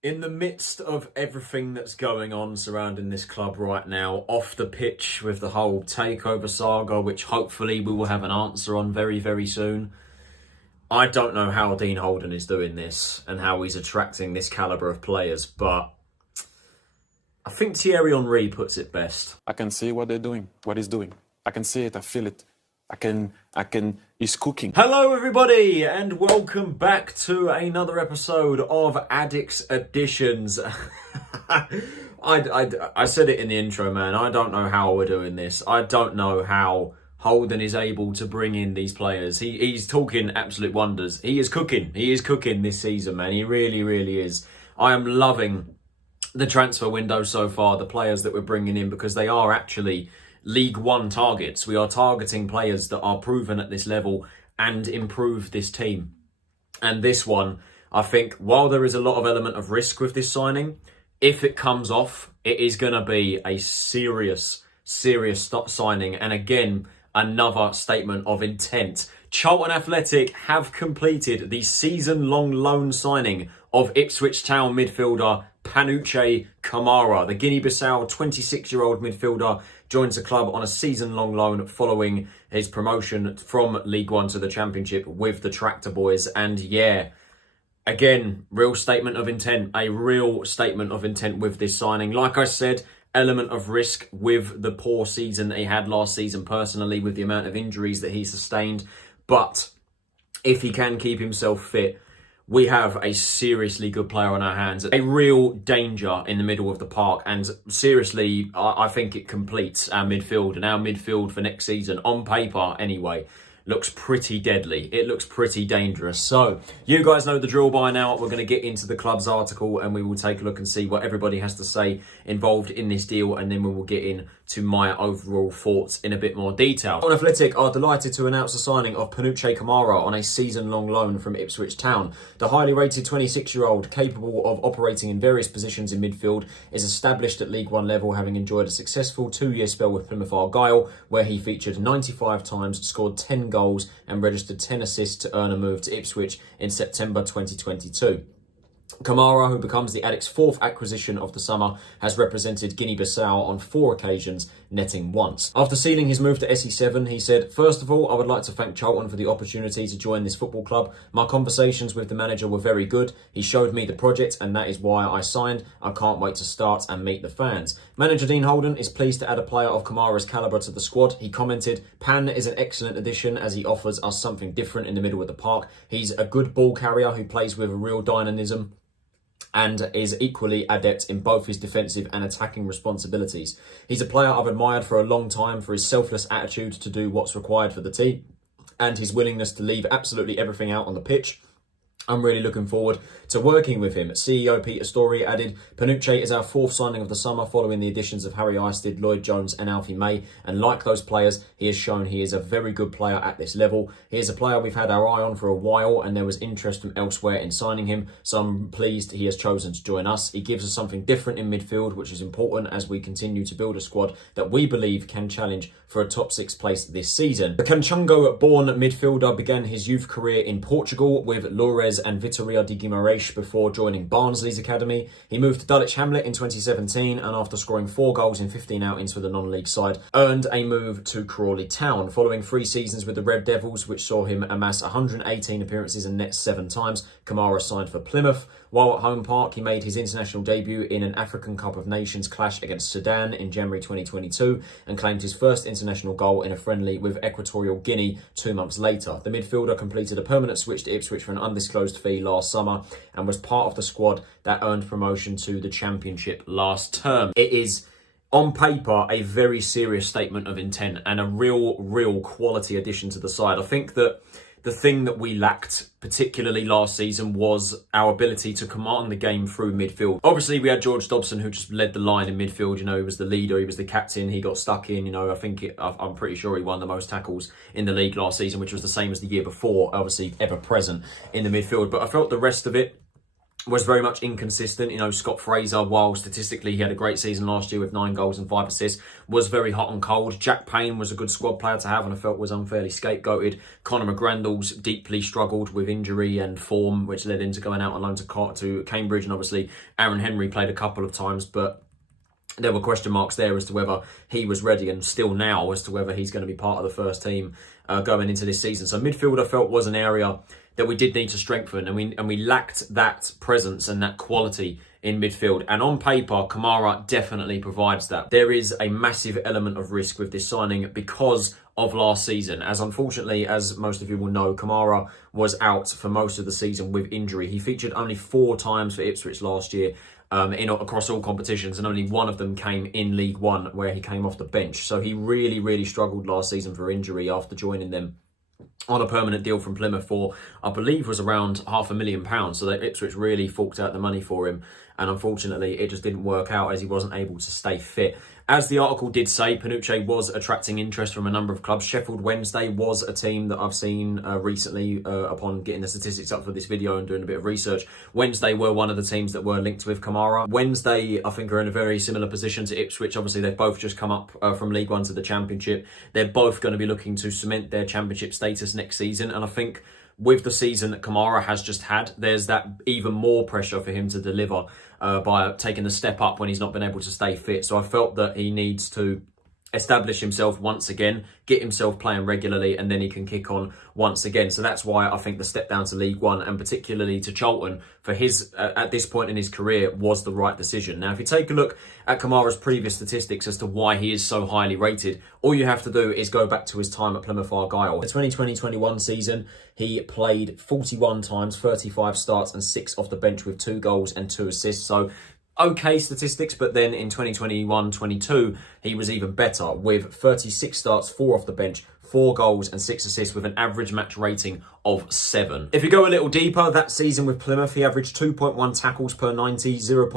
In the midst of everything that's going on surrounding this club right now, off the pitch with the whole takeover saga, which hopefully we will have an answer on very, very soon, I don't know how Dean Holden is doing this and how he's attracting this calibre of players, but I think Thierry Henry puts it best. I can see what they're doing, what he's doing. I can see it, I feel it. He's cooking. Hello everybody and welcome back to another episode of Addicts Editions. I said it in the intro, man. I don't know how we're doing this. I don't know how Holden is able to bring in these players. He's talking absolute wonders. He is cooking. He is cooking this season, man. He really, really is. I am loving the transfer window so far, the players that we're bringing in, because they are actually League One targets. We are targeting players that are proven at this level and improve this team. And this one, I think, while there is a lot of element of risk with this signing, if it comes off, it is going to be a serious signing. And again, another statement of intent. Charlton Athletic have completed the season-long loan signing of Ipswich Town midfielder Panutche Camara. The Guinea-Bissau 26-year-old midfielder joins the club on a season-long loan following his promotion from League One to the Championship with the Tractor Boys. And yeah, again, real statement of intent, a real statement of intent with this signing. Like I said, element of risk with the poor season that he had last season personally, with the amount of injuries that he sustained. But if he can keep himself fit, we have a seriously good player on our hands. A real danger in the middle of the park. And seriously, I think it completes our midfield. And our midfield for next season, on paper anyway, looks pretty deadly. It looks pretty dangerous. So, you guys know the drill by now. We're going to get into the club's article and we will take a look and see what everybody has to say involved in this deal. And then we will get into my overall thoughts in a bit more detail. Charlton Athletic are delighted to announce the signing of Panutche Camara on a season-long loan from Ipswich Town. The highly rated 26-year-old, capable of operating in various positions in midfield, is established at League One level, having enjoyed a successful 2-year spell with Plymouth Argyle, where he featured 95 times, scored 10 goals and registered 10 assists to earn a move to Ipswich in September 2022. Camara, who becomes the Addicts' fourth acquisition of the summer, has represented Guinea-Bissau on 4 occasions, netting once. After sealing his move to SE7, he said, "First of all, I would like to thank Charlton for the opportunity to join this football club. My conversations with the manager were very good. He showed me the project and that is why I signed. I can't wait to start and meet the fans." Manager Dean Holden is pleased to add a player of Camara's calibre to the squad. He commented, "Pan is an excellent addition as he offers us something different in the middle of the park. He's a good ball carrier who plays with a real dynamism and is equally adept in both his defensive and attacking responsibilities. He's a player I've admired for a long time for his selfless attitude to do what's required for the team and his willingness to leave absolutely everything out on the pitch. I'm really looking forward to working with him." CEO Peter Story added, "Panutche is our 4th signing of the summer following the additions of Harry Eisted, Lloyd Jones and Alfie May. And like those players, he has shown he is a very good player at this level. He is a player we've had our eye on for a while and there was interest from elsewhere in signing him. So I'm pleased he has chosen to join us. He gives us something different in midfield, which is important as we continue to build a squad that we believe can challenge for a top 6 place this season." The Cancungo-born midfielder began his youth career in Portugal with Loures and Vitória de Guimarães before joining Barnsley's academy. He moved to Dulwich Hamlet in 2017 and after scoring 4 goals in 15 outings for the non-league side, earned a move to Crawley Town. Following 3 seasons with the Red Devils, which saw him amass 118 appearances and net 7 times, Camara signed for Plymouth. While at home park, he made his international debut in an African Cup of Nations clash against Sudan in January 2022 and claimed his first international goal in a friendly with Equatorial Guinea 2 months later. The midfielder completed a permanent switch to Ipswich for an undisclosed fee last summer and was part of the squad that earned promotion to the Championship last term. It is, on paper, a very serious statement of intent and a real quality addition to the side. I think that the thing that we lacked, particularly last season, was our ability to command the game through midfield. Obviously, we had George Dobson, who just led the line in midfield. You know, he was the leader, he was the captain, he got stuck in. You know, I'm pretty sure he won the most tackles in the league last season, which was the same as the year before, obviously ever present in the midfield. But I felt the rest of it was very much inconsistent. You know, Scott Fraser, while statistically he had a great season last year with 9 goals and 5 assists, was very hot and cold. Jack Payne was a good squad player to have and I felt was unfairly scapegoated. Conor McGrandles deeply struggled with injury and form, which led him to going out on loan to Cambridge. And obviously Aaron Henry played a couple of times, but there were question marks there as to whether he was ready, and still now as to whether he's going to be part of the first team going into this season. So midfield, I felt, was an area that we did need to strengthen, and we lacked that presence and that quality in midfield. And on paper, Camara definitely provides that. There is a massive element of risk with this signing because of last season, as unfortunately, as most of you will know, Camara was out for most of the season with injury. He featured only 4 times for Ipswich last year, across all competitions, and only one of them came in League One, where he came off the bench. So he really struggled last season for injury after joining them on a permanent deal from Plymouth for, I believe, was around £500,000. So Ipswich really forked out the money for him, and unfortunately it just didn't work out as he wasn't able to stay fit. As the article did say, Panutche was attracting interest from a number of clubs. Sheffield Wednesday was a team that I've seen recently upon getting the statistics up for this video and doing a bit of research. Wednesday were one of the teams that were linked with Camara. Wednesday, I think, are in a very similar position to Ipswich. Obviously, they've both just come up from League One to the Championship. They're both going to be looking to cement their Championship status next season. And I think with the season that Camara has just had, there's that even more pressure for him to deliver by taking the step up when he's not been able to stay fit. So I felt that he needs to establish himself once again, get himself playing regularly, and then he can kick on once again. So that's why I think the step down to League One, and particularly to Charlton, for his at this point in his career, was the right decision. Now, if you take a look at Camara's previous statistics as to why he is so highly rated, all you have to do is go back to his time at Plymouth Argyle. The 2020-21 season, he played 41 times, 35 starts, and 6 off the bench with 2 goals and 2 assists. So okay statistics, but then in 2021-22, he was even better with 36 starts, 4 off the bench, 4 goals and 6 assists with an average match rating of 7. If you go a little deeper, that season with Plymouth, he averaged 2.1 tackles per 90, 0.6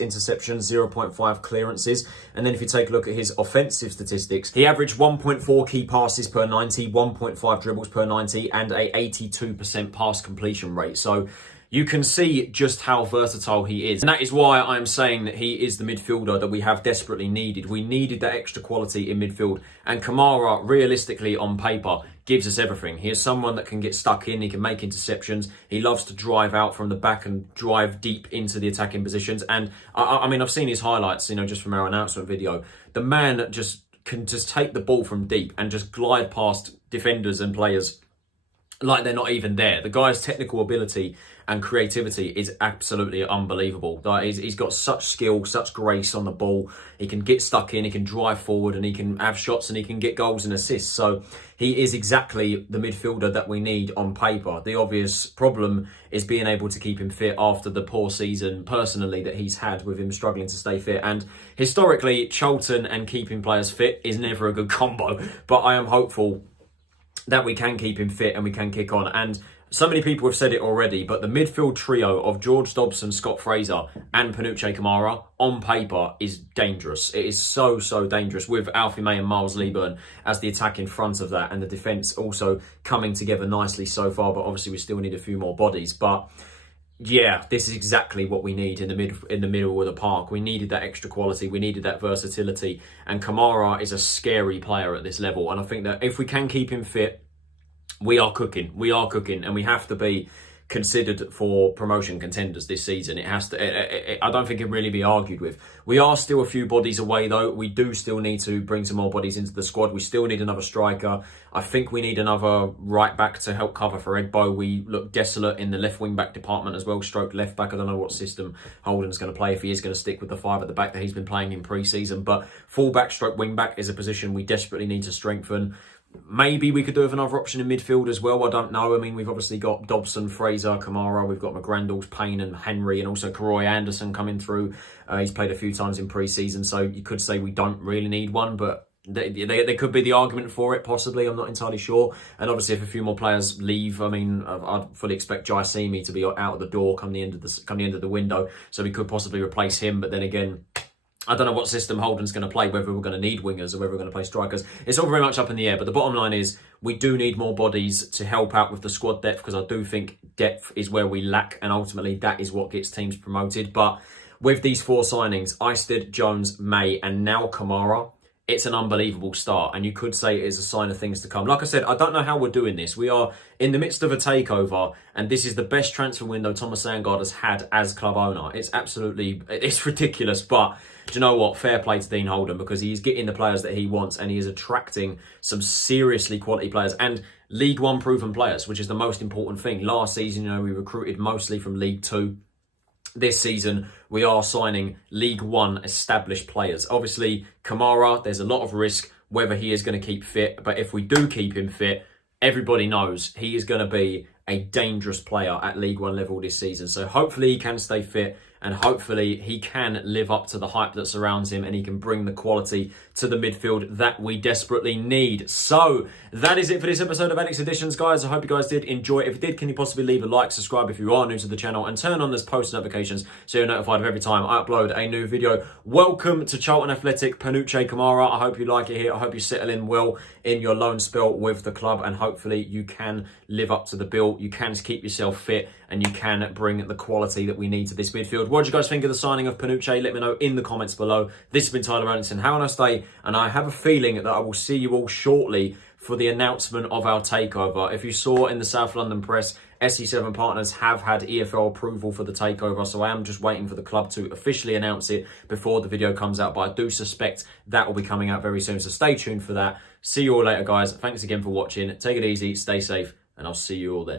interceptions, 0.5 clearances. And then if you take a look at his offensive statistics, he averaged 1.4 key passes per 90, 1.5 dribbles per 90, and a 82% pass completion rate. So you can see just how versatile he is. And that is why I'm saying that he is the midfielder that we have desperately needed. We needed that extra quality in midfield. And Camara, realistically, on paper, gives us everything. He is someone that can get stuck in. He can make interceptions. He loves to drive out from the back and drive deep into the attacking positions. And I mean, I've seen his highlights, just from our announcement video. The man just can just take the ball from deep and just glide past defenders and players like they're not even there. The guy's technical ability and creativity is absolutely unbelievable. He's got such skill, such grace on the ball. He can get stuck in, he can drive forward, and he can have shots, and he can get goals and assists. So he is exactly the midfielder that we need on paper. The obvious problem is being able to keep him fit after the poor season, personally, that he's had with him struggling to stay fit. And historically, Charlton and keeping players fit is never a good combo. But I am hopeful that we can keep him fit and we can kick on. And so many people have said it already, but the midfield trio of George Dobson, Scott Fraser and Panutche Camara on paper is dangerous. It is so dangerous, with Alfie May and Miles Leaburn as the attack in front of that, and the defence also coming together nicely so far. But obviously we still need a few more bodies. But yeah, this is exactly what we need in the middle of the park. We needed that extra quality. We needed that versatility. And Camara is a scary player at this level. And I think that if we can keep him fit, we are cooking. We are cooking, and we have to be considered for promotion contenders this season. It has to. I don't think it can really be argued with. We are still a few bodies away, though. We do still need to bring some more bodies into the squad. We still need another striker. I think we need another right back to help cover for Egbo. We look desolate in the left wing back department as well. Stroke left back. I don't know what system Holden's going to play, if he is going to stick with the 5 at the back that he's been playing in pre-season. But full back, stroke wing back is a position we desperately need to strengthen. Maybe we could do with another option in midfield as well. I don't know. I mean, we've obviously got Dobson, Fraser, Camara. We've got McGrandles, Payne and Henry, and also Karoy Anderson coming through. He's played a few times in pre-season, so you could say we don't really need one, but there could be the argument for it, possibly. I'm not entirely sure. And obviously, if a few more players leave, I mean, I'd fully expect Jaisimi to be out of the door come the end of the window, so we could possibly replace him. But then again, I don't know what system Holden's going to play, whether we're going to need wingers or whether we're going to play strikers. It's all very much up in the air. But the bottom line is we do need more bodies to help out with the squad depth, because I do think depth is where we lack, and ultimately that is what gets teams promoted. But with these 4 signings, Isted, Jones, May, and now Camara, it's an unbelievable start, and you could say it is a sign of things to come. Like I said, I don't know how we're doing this. We are in the midst of a takeover, and this is the best transfer window Thomas Sandgaard has had as club owner. It's ridiculous, but do you know what? Fair play to Dean Holden, because he's getting the players that he wants, and he is attracting some seriously quality players and League One proven players, which is the most important thing. Last season, we recruited mostly from League Two. This season, we are signing League One established players. Obviously, Camara, there's a lot of risk whether he is going to keep fit. But if we do keep him fit, everybody knows he is going to be a dangerous player at League One level this season. So hopefully he can stay fit, and hopefully he can live up to the hype that surrounds him, and he can bring the quality to the midfield that we desperately need. So that is it for this episode of Alex Editions, guys. I hope you guys did enjoy it. If you did, can you possibly leave a like, subscribe if you are new to the channel, and turn on those post notifications so you're notified of every time I upload a new video. Welcome to Charlton Athletic, Panutche Camara. I hope you like it here. I hope you settle in well in your loan spell with the club, and hopefully you can live up to the bill. You can keep yourself fit, and you can bring the quality that we need to this midfield. What do you guys think of the signing of Panutche? Let me know in the comments below. This has been Tyler Anderson. Have a nice day, and I have a feeling that I will see you all shortly for the announcement of our takeover. If you saw in the South London press, SE7 Partners have had EFL approval for the takeover, so I am just waiting for the club to officially announce it before the video comes out, but I do suspect that will be coming out very soon, so stay tuned for that. See you all later, guys. Thanks again for watching. Take it easy, stay safe, and I'll see you all then.